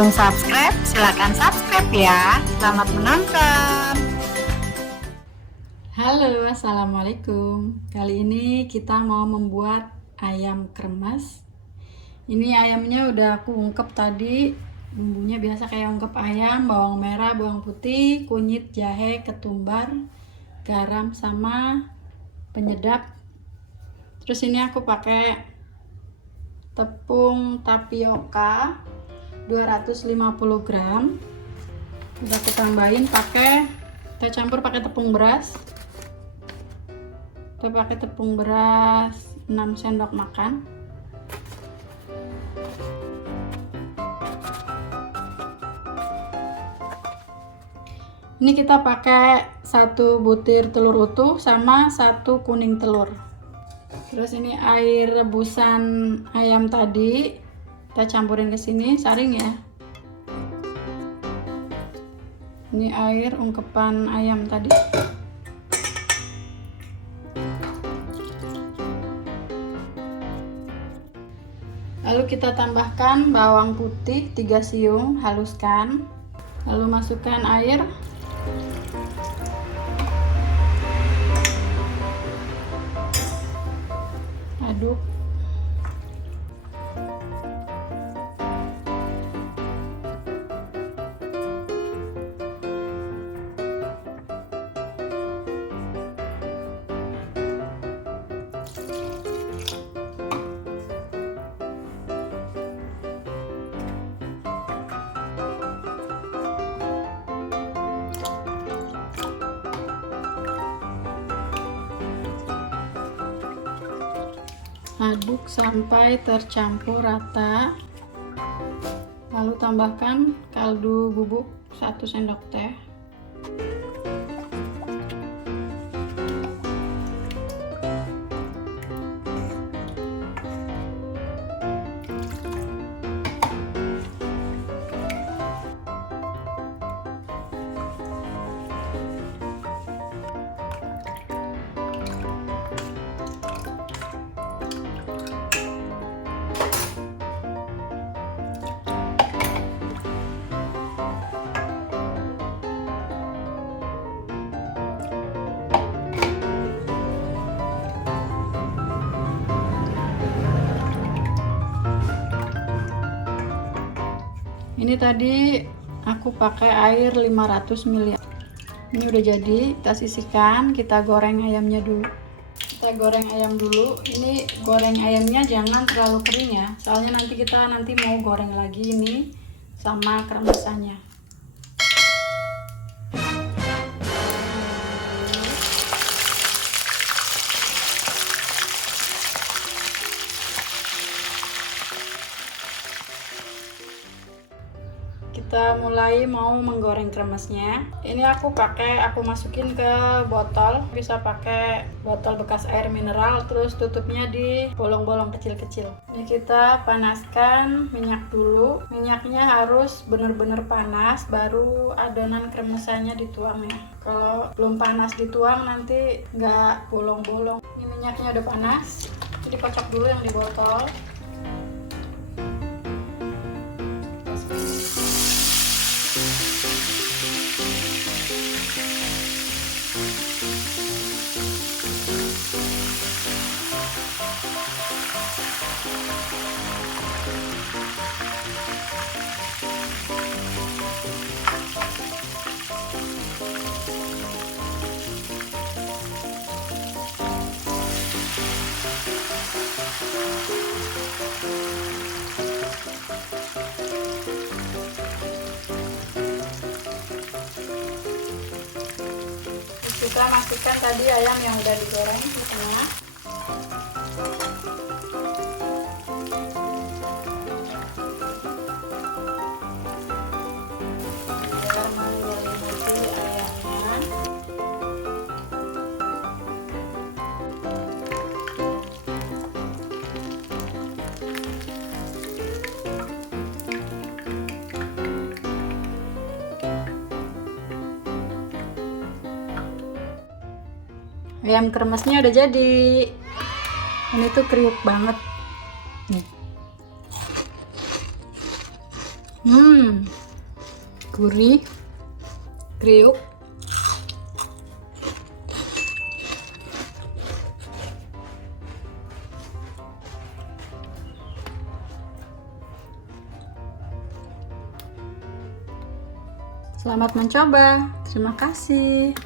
belum subscribe, silakan subscribe ya. Selamat menonton. Halo, assalamualaikum. Kali ini kita mau membuat ayam kremes. Ini ayamnya udah aku ungkep tadi. Bumbunya biasa kayak ungkep ayam, bawang merah, bawang putih, kunyit, jahe, ketumbar, garam sama penyedap. Terus ini aku pakai tepung tapioka 250 gram. Udah aku tambahin kita campur pakai tepung beras. Kita pakai tepung beras 6 sendok makan. Ini kita pakai 1 butir telur utuh sama 1 kuning telur. Terus ini air rebusan ayam tadi kita campurin ke sini, saring ya. Ini air ungkepan ayam tadi. Lalu kita tambahkan bawang putih 3 siung, haluskan. Lalu masukkan air. Aduk. Aduk sampai tercampur rata. Lalu tambahkan kaldu bubuk 1 sendok teh. Ini tadi aku pakai air 500 ml. Ini udah jadi, kita sisihkan, kita goreng ayamnya dulu. Kita goreng ayam dulu. Ini goreng ayamnya jangan terlalu kering ya, soalnya kita mau goreng lagi ini sama kremesannya. Kita mulai mau menggoreng kremesnya. Ini aku masukin ke botol, bisa pakai botol bekas air mineral, terus tutupnya di bolong-bolong kecil-kecil. Ini kita panaskan minyak dulu. Minyaknya harus benar-benar panas, baru adonan kremesannya dituang ya. Kalau belum panas dituang nanti nggak bolong-bolong. Ini minyaknya udah panas, jadi kocok dulu yang di botol. Kita masukkan tadi ayam yang udah digoreng di tengah. Biar menyelimuti ayamnya. Ayam kremesnya udah jadi. Ini tuh kriuk banget nih. Gurih, kriuk. Selamat mencoba. Terima kasih.